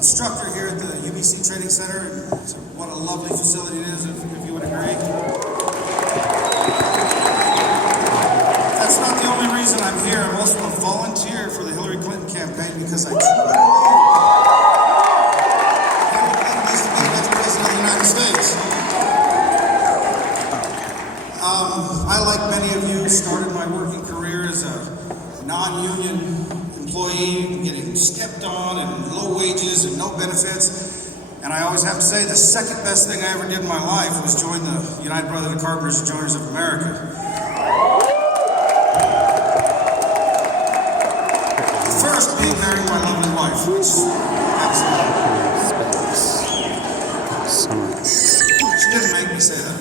instructor here at the UBC Training Center, and what a lovely facility it is, if you would agree. That's not the only reason I'm here. I'm also a volunteer for the Hillary Clinton campaign because I truly believe Hillary Clinton needs to be the next president of the United States. I, like many of you, started my working career as a non-union employee, getting stepped on and low wages and no benefits. And I always have to say the second best thing I ever did in my life was join the United Brotherhood of Carpenters and Joiners of America. The first being marrying my lovely wife, which she didn't make me say that.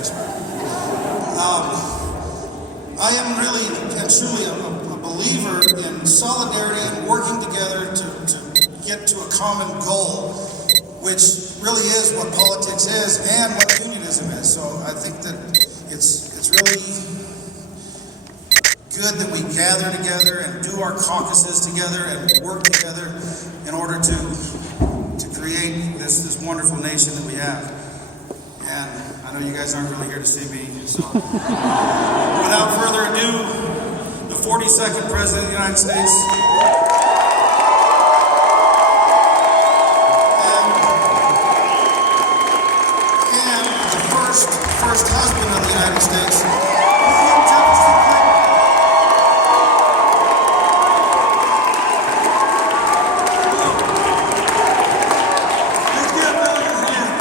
I am really and truly a believer in solidarity and working together to get to a common goal, which really is what politics is and what unionism is. So I think that it's really good that we gather together and do our caucuses together and work together in order to create this wonderful nation that we have. And I know you guys aren't really here to see me, so without further ado, the 42nd President of the United States. And the first husband of the United States, William Jefferson Clinton. Let's give Bill his hand.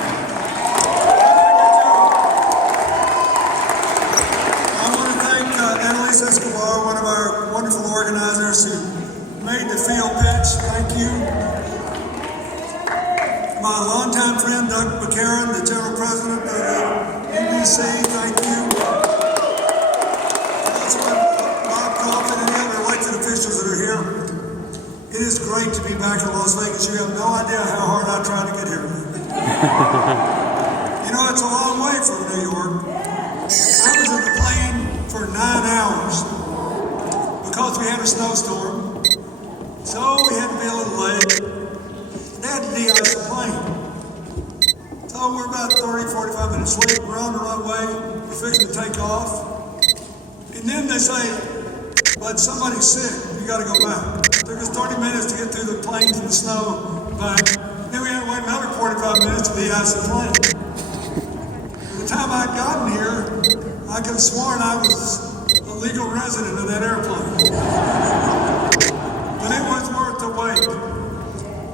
I want to thank Annalise Escobar, one of our wonderful organizers who made the field pitch. Thank you. My longtime friend Doug McCarron, the General President of the UBC, thank you. Councilman Bob Coffin and the other elected officials that are here. It is great to be back in Las Vegas. You have no idea how hard I tried to get here. You know, it's a long way from New York. I was in the plane for 9 hours because we had a snowstorm. So we had to be a little late. They had to de-ice the plane. So we're about 30, 45 minutes late. We're on the runway. We're fixing to take off. And then they say, but somebody's sick. You got to go back. It took us 30 minutes to get through the plains and the snow back. Then we had to wait another 45 minutes to de-ice the plane. By the time I'd gotten here, I could have sworn I was a legal resident of that airplane. But it was worth the wait.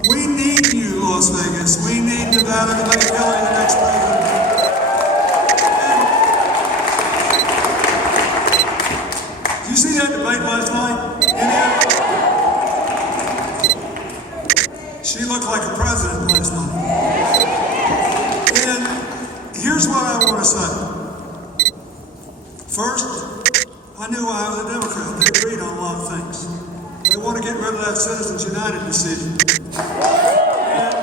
We need you, Las Vegas. We need Nevada to make Hillary the next president. Did you see that debate last night? She looked like a president last night. And here's what I want to say. First, I knew I was a Democrat. They agreed on a lot of things. They want to get rid of that Citizens United decision. And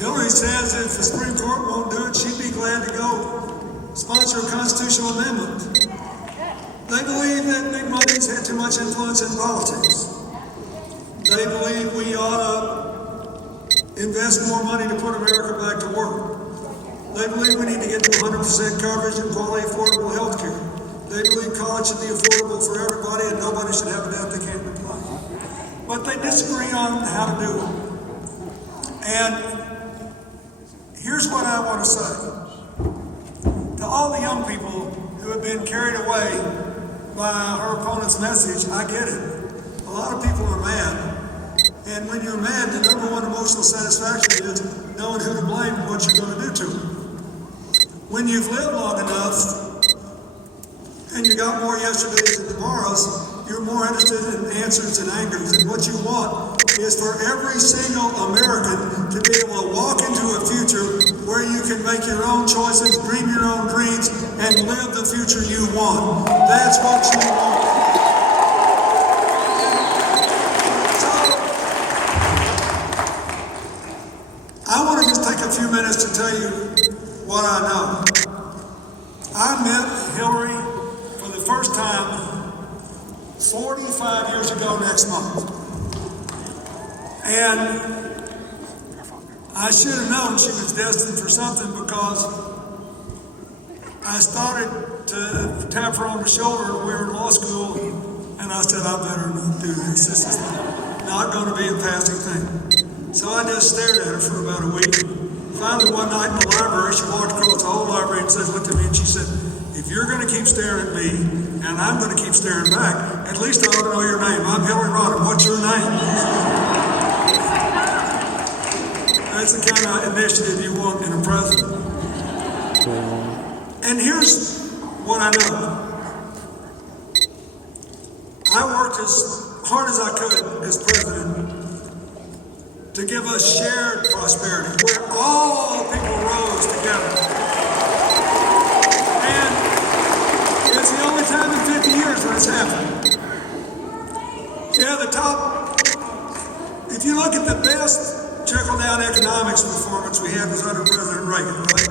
Hillary says if the Supreme Court won't do it, she'd be glad to go sponsor a constitutional amendment. They believe that big money's had too much influence in politics. They believe we ought to invest more money to put America back to work. They believe we need to get to 100% coverage and quality affordable health care. They believe college should be affordable for everybody and nobody should have a debt they can't repay. But they disagree on how to do it. And here's what I want to say. To all the young people who have been carried away by her opponent's message, I get it. A lot of people are mad. And when you're mad, the number one emotional satisfaction is knowing who to blame and what you're going to do to them. When you've lived long enough and you got more yesterdays than tomorrows, you're more interested in answers and angers. And what you want is for every single American to be able to walk into a future where you can make your own choices, dream your own dreams, and live the future you want. That's what you want. I want to just take a few minutes to tell you what I know. I met Hillary for the first time 45 years ago next month. And I should have known she was destined for something, because I started to tap her on the shoulder when we were in law school, and I said, I better not do this. This is not going to be a passing thing. So I just stared at her for about a week. Finally, one night in the library, she walked across the whole library and said, looked at me, and she said, if you're going to keep staring at me, and I'm going to keep staring back, at least I ought to know your name. I'm Hillary Rodham. What's your name? That's the kind of initiative you want in a president. And here's what I know. I worked as hard as I could as president to give us shared prosperity, where all people rose together. And it's the only time in 50 years when it's happened. Yeah, the top, if you look at the best trickle-down economics performance we had was under President Reagan, right?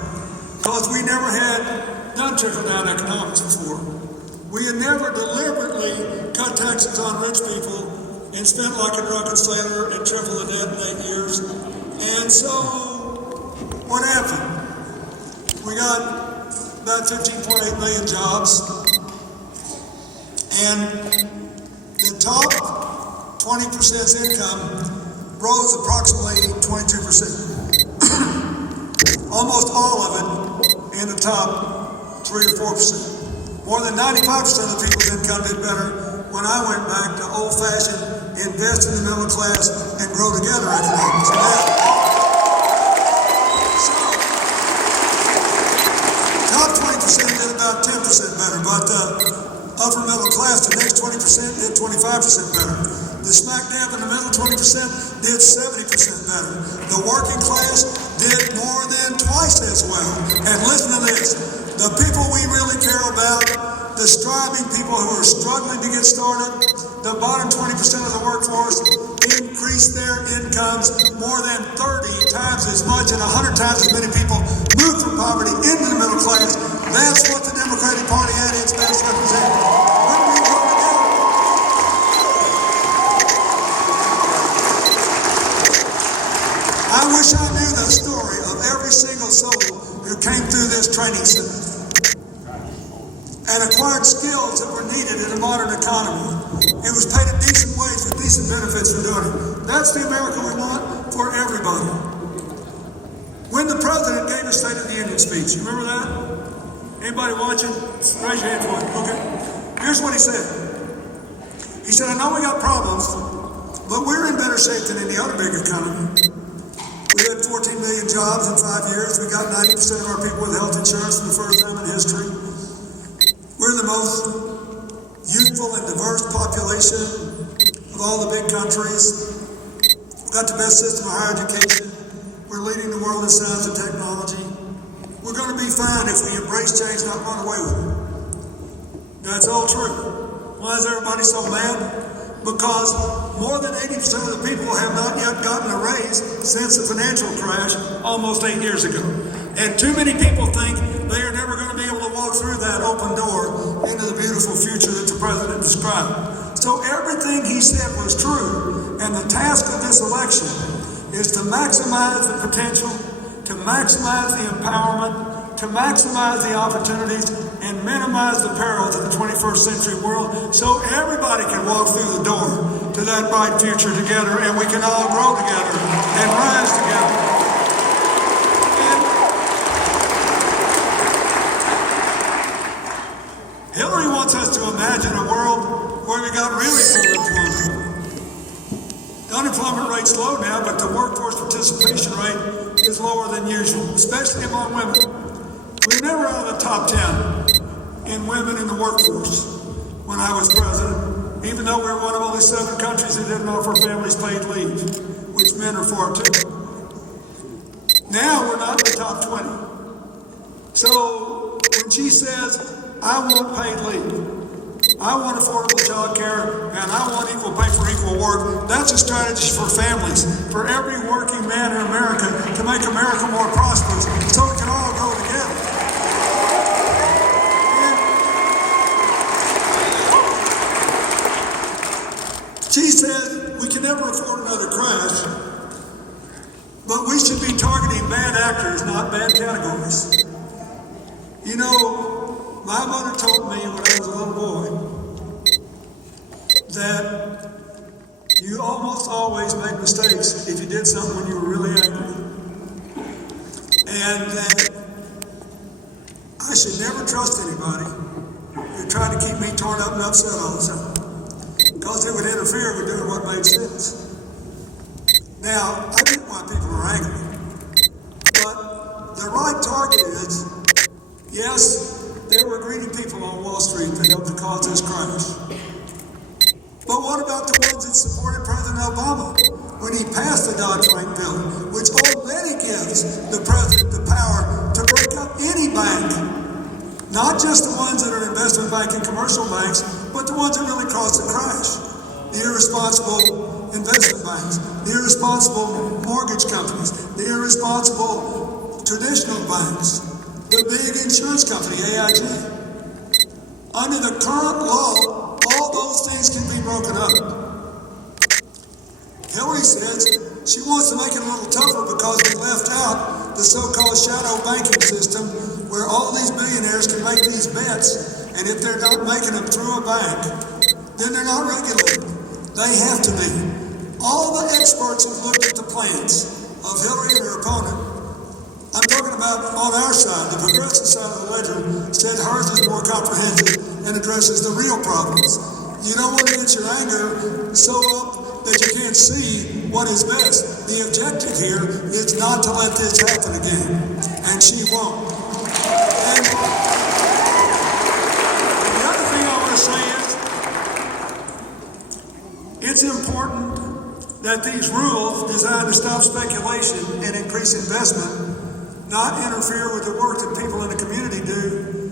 Because we never had done trickle-down economics before. We had never deliberately cut taxes on rich people and spent like a drunken sailor and tripled the debt in 8 years. And so, what happened? We got about 15.8 million jobs, and the top 20%'s income rose approximately 22%. Almost all of it in the top 3 or 4%. More than 95% of the people's income did better when I went back to old-fashioned invest in the middle class and grow together economics. So, top 20% did about 10% better, but upper middle class, the next 20% did 25% better. The smack dab in the middle 20% did 70% better. The working class did more than twice as well. And listen to this, the people we really care about, the striving people who are struggling to get started, the bottom 20% of the workforce increased their incomes more than 30 times as much, and 100 times as many people moved from poverty into the middle class. That's what the Democratic Party at its best represents. When we go together, I wish I knew the story of every single soul who came through this training center and acquired skills that were needed in a modern economy. It was paid a decent wage with decent benefits for doing it. That's the America we want for everybody. When the president gave his State of the Union speech, you remember that? Anybody watching? Raise your hand for it. Okay. Here's what he said. He said, I know we got problems, but we're in better shape than any other big economy. We had 14 million jobs in 5 years. We got 90% of our people with health insurance for the first time in history. We're the most youthful and diverse population of all the big countries. We've got the best system of higher education. We're leading the world in science and technology. We're going to be fine if we embrace change, not run away with it. That's all true. Why is everybody so mad? Because more than 80% of the people have not yet gotten a raise since the financial crash almost 8 years ago. And too many people think they are never going to be able to walk through that open door into the beautiful future that the president described. So everything he said was true, and the task of this election is to maximize the potential, to maximize the empowerment, to maximize the opportunities, and minimize the perils of the 21st century world so everybody can walk through the door to that bright future together, and we can all grow together and rise together. Hillary wants us to imagine a world where we got really full employment. The unemployment rate's low now, but the workforce participation rate is lower than usual, especially among women. We're never out of the top 10 in women in the workforce when I was president, even though we're one of only 7 countries that didn't offer families paid leave, which men are far too. Now we're not in the top 20. So when she says, I want paid leave, I want affordable child care, and I want equal pay for equal work, that's a strategy for families, for every working man in America, to make America more prosperous so we can all grow together. And she said we can never afford another crash, but we should be targeting bad actors, not bad categories. You know, my mother told me when I was a little boy that you almost always make mistakes if you did something when you were really angry. And that I should never trust anybody who tried to keep me torn up and upset all the time, because it would interfere with doing what made sense. Now, I get why people are angry, but the right target is, yes, there were greedy people on Wall Street that helped to cause this crash. But what about the ones that supported President Obama when he passed the Dodd-Frank bill, which already gives the president the power to break up any bank, not just the ones that are investment bank and commercial banks, but the ones that really caused the crash, the irresponsible investment banks, the irresponsible mortgage companies, the irresponsible traditional banks, the big insurance company, AIG. Under the current law, all those things can be broken up. Hillary says she wants to make it a little tougher because we left out the so-called shadow banking system where all these billionaires can make these bets, and if they're not making them through a bank, then they're not regulated. They have to be. All the experts have looked at the plans of Hillary and her opponent. I'm talking about on our side, the progressive side of the ledger, said hers is more comprehensive and addresses the real problems. You don't want to get your anger so up that you can't see what is best. The objective here is not to let this happen again, and she won't. And the other thing I want to say is, it's important that these rules designed to stop speculation and increase investment not interfere with the work that people in the community do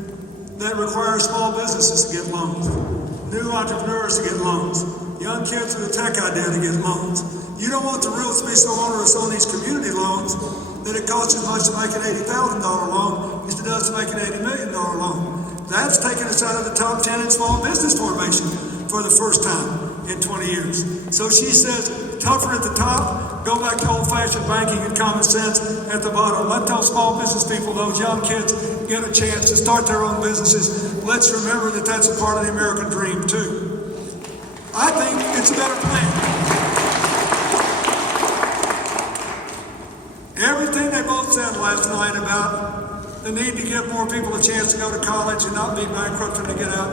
that require small businesses to get loans, new entrepreneurs to get loans, young kids with a tech idea to get loans. You don't want the rules to be so onerous on these community loans that it costs as much to make an $80,000 loan as it does to make an $80 million loan. That's taking us out of the top 10 in small business formation for the first time in 20 years. So she says, tougher at the top, go back to old-fashioned banking and common sense at the bottom. Let those small business people, those young kids, get a chance to start their own businesses. Let's remember that that's a part of the American dream, too. I think it's a better plan. Everything they both said last night about the need to give more people a chance to go to college and not be bankrupt when they get out